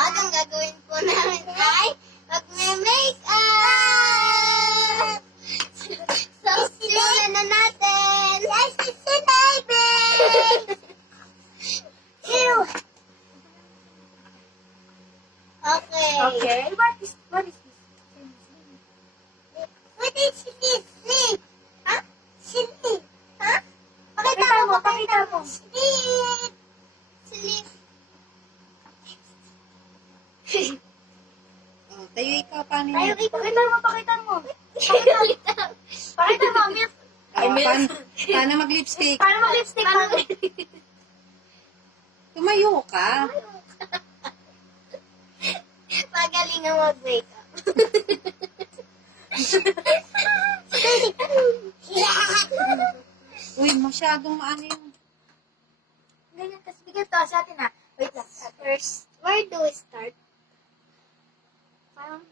At ang gagawin po namin ay magme-makeup! So, simulan na natin! Yes, it's a baby! Ew! Okay. Okay. What is this? What is this? Sleep? Huh? Sleep? Huh? Pakita mo, pakita mo. Sleep! Sleep. Oh, tayo ikaw, paano Tayo, yun? Pakita mo, pakita mo. Pakita mo, milk. Oh, paano mag-lipstick? Paano mag-lipstick? Tumayo ka. Magaling ang mag-makeup. Uy, masyadong maano yun. Ganyan kasi. Bigyan to sa atin ha. Wait lang. First, where do we start? Parang,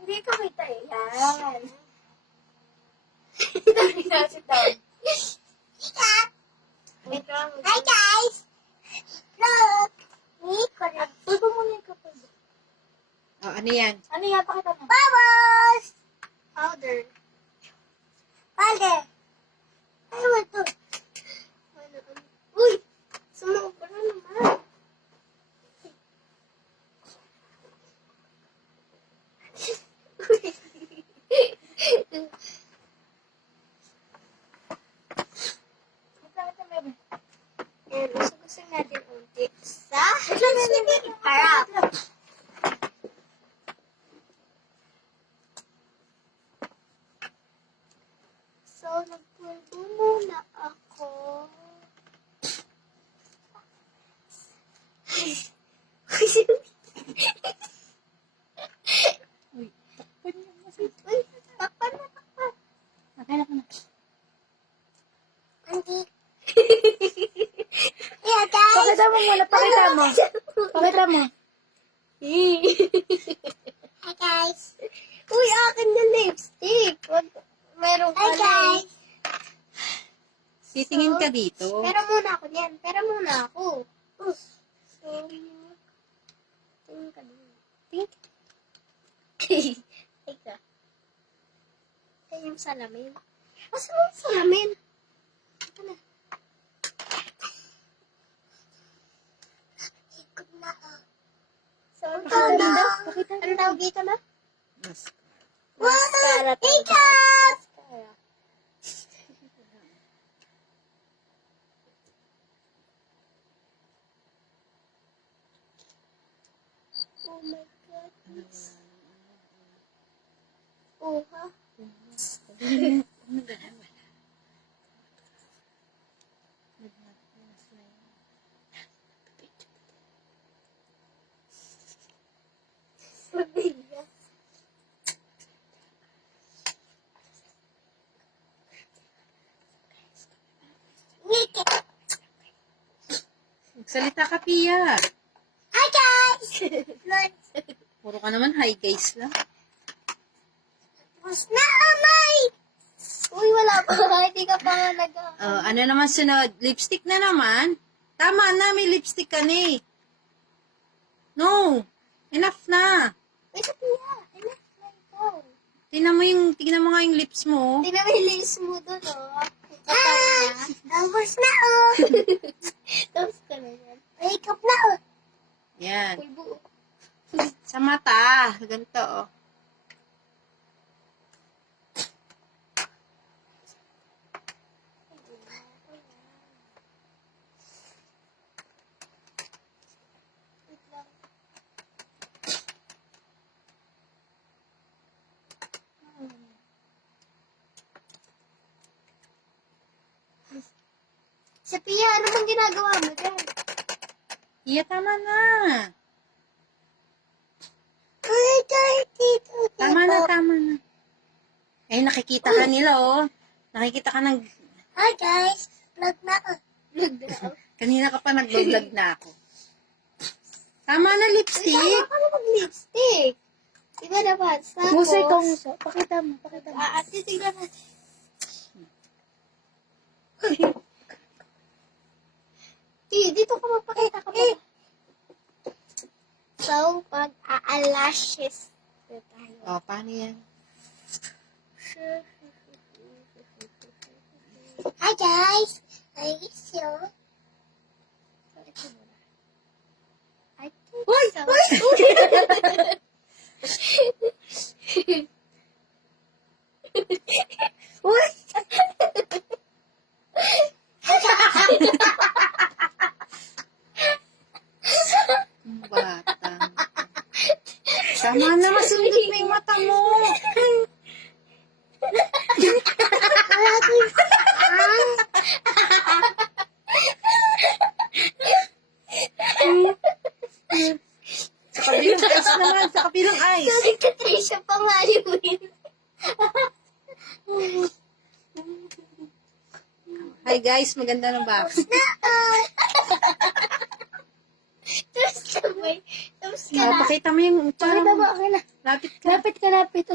hindi ko kita eh. Yan. Sit down, sit down. Hi guys! Look! Me, correct. Tulpo muna yung kapal. Oh, ano yan? Ano yan? Pakita mo. Bubbles! Powder. Powder. Ano ba ito? Uy! Sumobra naman. Pakita mo, baby. Ayan, gusto natin unti sa harap. So, nagpulbo muna ako. Uy, takpan niyo kasi. Uy, takpan na, takpan. Pakita mo na. Hindi. Yeah, guys. Pakita mo muna, pakita mo. Pakita mo. Hi, guys. Uy, akin na lipstick. Meron ka Hi, guys. Titingin ka dito. Pero muna ako niyan. Pero muna ako. So, tingin ka dito. Tingin ka. Teka. Yan yung salamin. Asan yung salamin? Ito na. Ikot na So, ito na. Ano tawag dito na? Mascara. Ikot! Mascara. Oh my goodness. Oh, ha? Mabigat. Wicked. Magsalita ka, Pia. Hi, guys! Puro ka naman, hi guys lang. Tapos na, amay! Uy, wala pa. Hindi ka pa nga nag- Ano naman sunod? Lipstick na naman. Tama na, may lipstick ka na eh. No, enough na. Wait, Pia. Enough na ito. Tingnan mo nga yung lips mo. Tingnan mo yung lips mo doon, oh. Hi! Tapos na, oh. Tapos ka na yan. Wake up na, oh. Yan. Pulbo. Sa mata. Ganito, oh. Wait lang. Sophia, ano bang ginagawa mo dyan? Iya, tama na. Ay, dito. Tama na, tama na. Eh, nakikita ka nila, oh. Nakikita ka ng... Hi, guys. Vlog na ako. Vlog na ako. Kanina ka pa nag-vlog na ako. Tama na, lipstick. Tama ka na mag-lipstick. Diba naman? Musa ikaw, musa. Pakita mo, pakita mo. At titignan natin. lashes na tayo. O, paano yan? Hi guys! I miss you. I think Uy! so. Uy! Ang bata. Tama na, masundot mo yung mata mo. Sa kabilang eyes naman, sa kabilang eyes. Sorry, Katricia, pangaliwin. Hi guys, maganda ng box. Tapos sabay. Tapos ka O, na. pakita mo yung tsura Pakita mo, mo. okay na. Lapit ka. Lapit ka, lapit.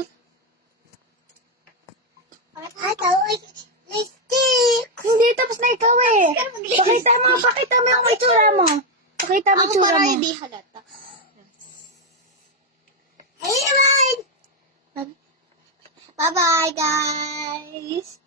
Ay, tawag. Lipstick. Hindi, tapos na ikaw eh. Pakita mo yung itsura mo. Pakita mo yung itsura mo. Ako hindi halata. Hey naman! Bye-bye, guys!